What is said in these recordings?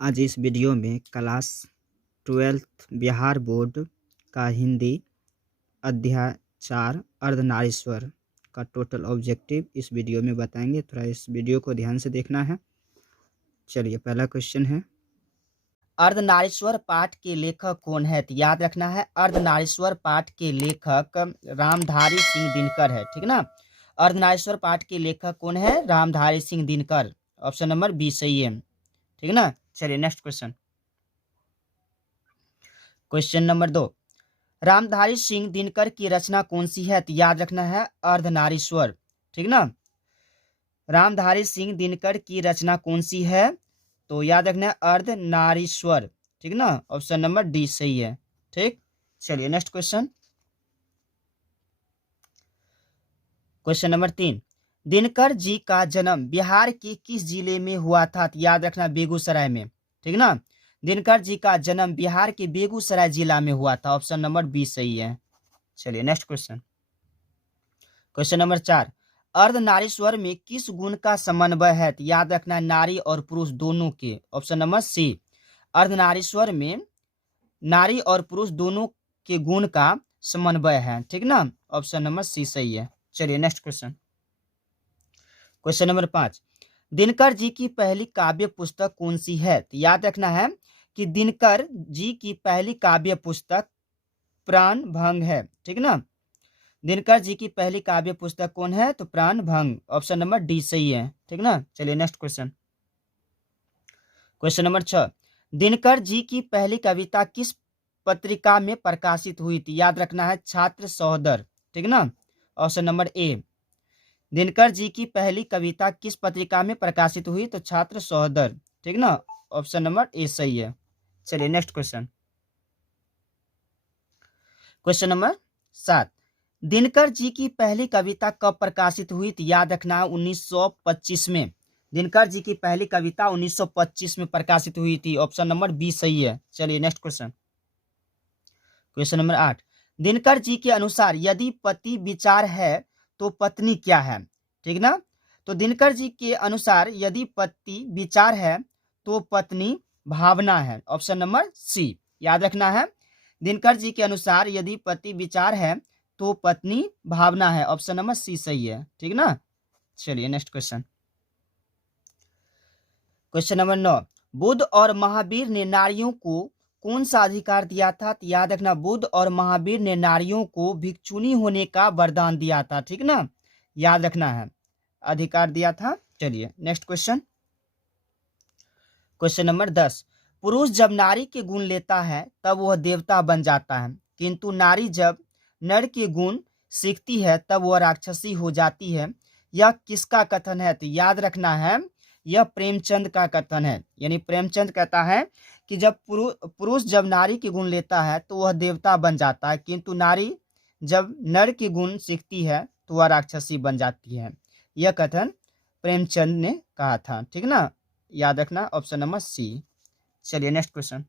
आज इस वीडियो में क्लास 12th बिहार बोर्ड का हिंदी अध्याय 4 अर्धनारीश्वर का टोटल ऑब्जेक्टिव इस वीडियो में बताएंगे। थोड़ा इस वीडियो को ध्यान से देखना है। चलिए, पहला क्वेश्चन है, अर्धनारीश्वर पाठ के लेखक कौन है? तो याद रखना है, अर्धनारीश्वर पाठ के लेखक रामधारी सिंह दिनकर है। ठीक ना। अर्धनारीश्वर पाठ के लेखक कौन है? Ramdhari Singh Dinkar. Option number B सही है। ठीक ना। चलिए next question. Question number 2, Ramdhari Singh Dinkar की रचना कौन सी है? तो याद रखना है अर्धनारीश्वर। ठीक ना। रामधारी सिंह दिनकर की रचना कौन सी है? तो याद रखना है अर्धनारीश्वर। ठीक ना। ऑप्शन नंबर डी सही है। ठीक। चलिए next question. Question number 3, Dinkar ji का जन्म बिहार के किस जिले में हुआ था? तो याद रखना बेगूसराय में। ठीक ना। दिनकर जी का जन्म बिहार के बेगूसराय जिला में हुआ था। ऑप्शन नंबर बी सही है। चलिए next question. Question number 4, Ardhanarishwar में किस गुण का समन्वय है? तो याद रखना है नारी और पुरुष दोनों के। ऑप्शन नंबर सी। अर्धनारीश्वर में नारी और पुरुष दोनों के गुण का समन्वय है। ठीक ना। ऑप्शन नंबर सी सही है। चलिए next question. Question number 5, Dinkar ji की पहली काव्य पुस्तक कौन सी है? तो याद रखना है कि दिनकर जी की पहली काव्य पुस्तक प्राण भंग है। ठीक ना। दिनकर जी की पहली काव्य पुस्तक कौन है? तो प्राण भंग। ऑप्शन नंबर डी सही है। ठीक ना। चलिए next question. Question number 6, Dinkar ji की पहली कविता किस पत्रिका में प्रकाशित हुई थी? याद रखना है छात्र सहोदर। ठीक ना। Option number A. Dinkar ji की पहली कविता किस पत्रिका में प्रकाशित हुई? तो छात्र सहोदर। ठीक ना। ऑप्शन नंबर ए सही है। चलिए next question. Question number 7, Dinkar ji की पहली कविता कब प्रकाशित हुई? तो याद रखना है 1925 में। दिनकर जी की पहली कविता 1925 में प्रकाशित हुई थी। ऑप्शन नंबर बी सही है। चलिए next question. Question number 8, Dinkar ji के अनुसार यदि पति विचार है तो पत्नी क्या है? ठीक ना। तो दिनकर जी के अनुसार यदि पति विचार है तो पत्नी भावना है। Option number C. याद रखना है, दिनकर जी के अनुसार यदि पति विचार है तो पत्नी भावना है। ऑप्शन नंबर सी सही है। ठीक ना। चलिए next question. Question number 9, Buddha और महावीर ने नारियों को कौन सा अधिकार दिया था? तो याद रखना बुद्ध और महावीर ने नारियों को भिक्षुणी होने का वरदान दिया था। ठीक ना। याद रखना है अधिकार दिया था। चलिए नेक्स्ट क्वेश्चन। क्वेश्चन नंबर 10, पुरुष जब नारी के गुण लेता है तब वह देवता बन जाता है, किंतु नारी जब नर के गुण सीखती है तब वह राक्षसी हो जाती है। यह किसका कथन है? तो याद रखना है यह प्रेमचंद का कथन है। यानी प्रेमचंद कहता है कि जब पुरुष जब नारी के गुण लेता है तो वह देवता बन जाता है, किंतु नारी जब नर के गुण सीखती है तो वह राक्षसी बन जाती है। यह कथन प्रेमचंद ने कहा था। ठीक ना। याद रखना ऑप्शन नंबर सी। चलिए next question.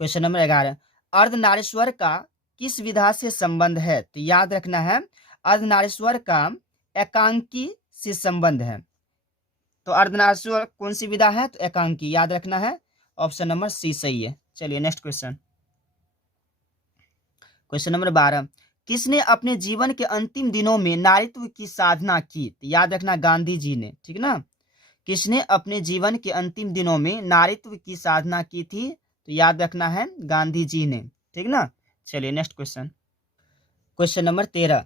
Question number 11, Ardhanarishwar का किस विधा से संबंध है? तो याद रखना है अर्धनारीश्वर का एकांकी से संबंध है। तो अर्धनारीश्वर कौन सी विधा है? तो एकांकी। याद रखना है ऑप्शन नंबर सी सही है। चलिए नेक्स्ट क्वेश्चन। क्वेश्चन नंबर 12, किसने अपने जीवन के अंतिम दिनों में नारीत्व की साधना की? तो याद रखना गांधी जी ने। ठीक ना। किसने अपने जीवन के अंतिम दिनों में नारीत्व की साधना की थी? तो याद रखना है गांधी जी ने। ठीक ना। चलिए next question. Question number 13,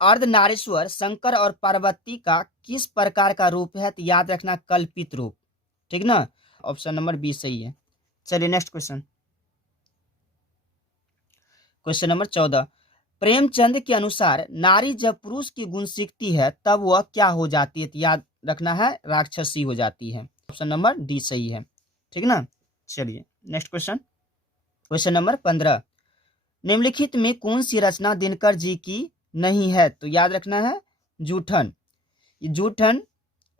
Ardhanarishwar Shankar और पार्वती का किस प्रकार का रूप है? तो याद रखना कल्पित रूप। ठीक ना। ऑप्शन नंबर बी सही है। चलिए next question. Question number 14, Premchand के अनुसार नारी जब पुरुष के गुण सीखती है तब वह क्या हो जाती है? तो याद रखना है राक्षसी हो जाती है। ऑप्शन नंबर डी सही है। ठीक ना। चलिए नेक्स्ट क्वेश्चन। क्वेश्चन नंबर 15, निम्नलिखित में कौन सी रचना दिनकर जी की नहीं है? तो याद रखना है जूठन। जूठन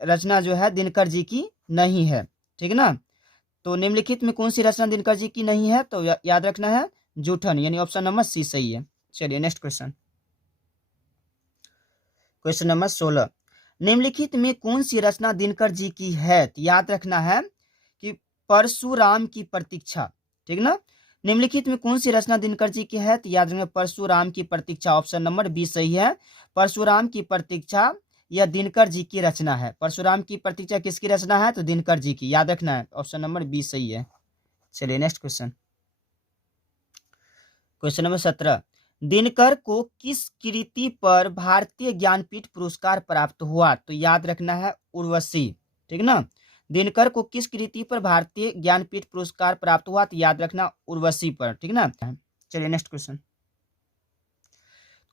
रचना जो है दिनकर जी की नहीं है। ठीक ना। तो निम्नलिखित में कौन सी रचना दिनकर जी की नहीं है? तो याद रखना है जूठन, यानी ऑप्शन नंबर सी सही है। चलिए नेक्स्ट क्वेश्चन। क्वेश्चन नंबर 16, निम्नलिखित में कौन सी रचना दिनकर जी की है? तो याद रखना है परशुराम की प्रतीक्षा, ठीक ना। निम्नलिखित में कौन सी रचना दिनकर जी की है? तो याद रखेंगे परशुराम की प्रतीक्षा, ऑप्शन नंबर बी सही है। परशुराम की प्रतीक्षा यह दिनकर जी की रचना है। परशुराम की प्रतीक्षा किसकी रचना है? तो दिनकर जी की, याद रखना है, ऑप्शन नंबर बी सही है। चलिए next question, question number 17, Dinkar को किस कृति पर भारतीय ज्ञानपीठ पुरस्कार प्राप्त हुआ? तो याद रखना है उर्वशी, ठीक ना। दिनकर को किस कृति पर भारतीय ज्ञानपीठ पुरस्कार प्राप्त हुआ? तो याद रखना उर्वशी पर, ठीक ना। चलिए नेक्स्ट क्वेश्चन,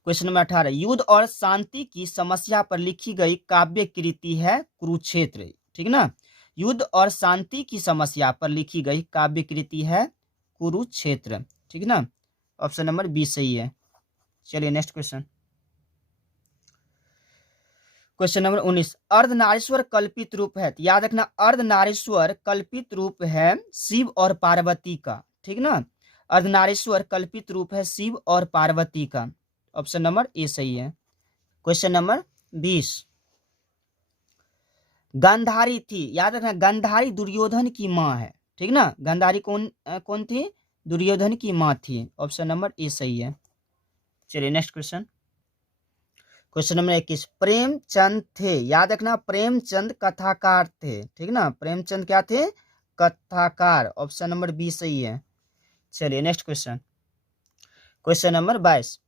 क्वेश्चन नंबर 18, युद्ध और शांति की समस्या पर लिखी गई काव्य कृति है कुरुक्षेत्र, ठीक ना। युद्ध और शांति की समस्या पर लिखी गई काव्य कृति है कुरुक्षेत्र, ठीक ना, ऑप्शन नंबर बी सही है। चलिए next question, question number 19, Ardhanarishwar कल्पित रूप है? तो याद रखना अर्धनारीश्वर कल्पित रूप है शिव और पार्वती का, ठीक ना। अर्धनारीश्वर कल्पित रूप है शिव और पार्वती का, ऑप्शन नंबर ए सही है। क्वेश्चन नंबर 20, गांधारी थी, याद रखना गांधारी दुर्योधन की माँ है, ठीक ना। गांधारी कौन थी? दुर्योधन की माँ थी, ऑप्शन नंबर ए सही है। चलिए next question, question number 21, Premchand थे, याद रखना प्रेमचंद कथाकार थे, ठीक ना। प्रेमचंद क्या थे? कथाकार, ऑप्शन नंबर बी सही है। चलिए next question, question number 22,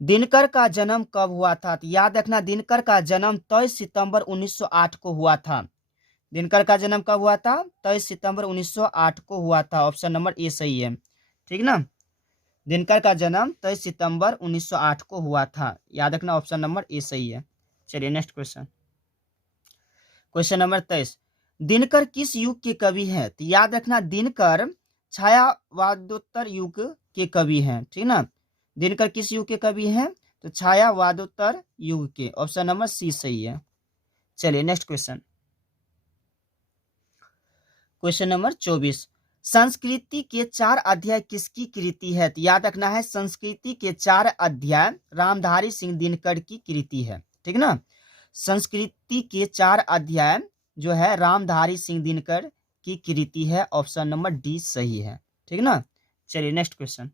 Dinkar का जन्म कब हुआ था? तो याद रखना दिनकर का जन्म 23 सितंबर 1908 को हुआ था। दिनकर का जन्म कब हुआ था? 23 सितंबर 1908 को हुआ था, ऑप्शन नंबर ए सही है, ठीक ना। दिनकर का जन्म 23 सितंबर 1908 को हुआ था, याद रखना ऑप्शन नंबर ए सही है। चलिए next question, question number 23, Dinkar किस युग के कवि हैं? तो याद रखना दिनकर छायावादोत्तर युग के कवि हैं, ठीक ना। दिनकर किस युग के कवि हैं? तो छायावादोत्तर युग के, ऑप्शन नंबर सी सही है। चलिए नेक्स्ट क्वेश्चन, क्वेश्चन नंबर 24, संस्कृति के 4 अध्याय किसकी कृति है? तो याद रखना है संस्कृति के 4 अध्याय रामधारी सिंह दिनकर की कृति है, ठीक ना। संस्कृति के 4 अध्याय जो है रामधारी सिंह दिनकर की कृति है, ऑप्शन नंबर डी सही है, ठीक ना। चलिए नेक्स्ट क्वेश्चन,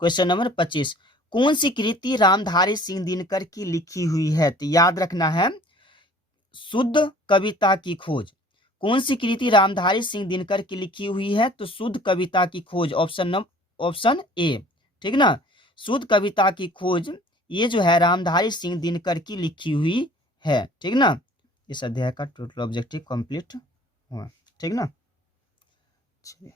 क्वेश्चन नंबर 25, कौन सी कृति रामधारी सिंह दिनकर की लिखी हुई है? तो याद रखना है शुद्ध कविता की खोज। कौन सी कृति रामधारी सिंह दिनकर की लिखी हुई है? तो शुद्ध कविता की खोज, ऑप्शन ए, ठीक ना। शुद्ध कविता की खोज ये जो है रामधारी सिंह दिनकर की लिखी हुई है, ठीक ना। इस अध्याय का टोटल ऑब्जेक्टिव कंप्लीट हुआ, ठीक ना। चलिए।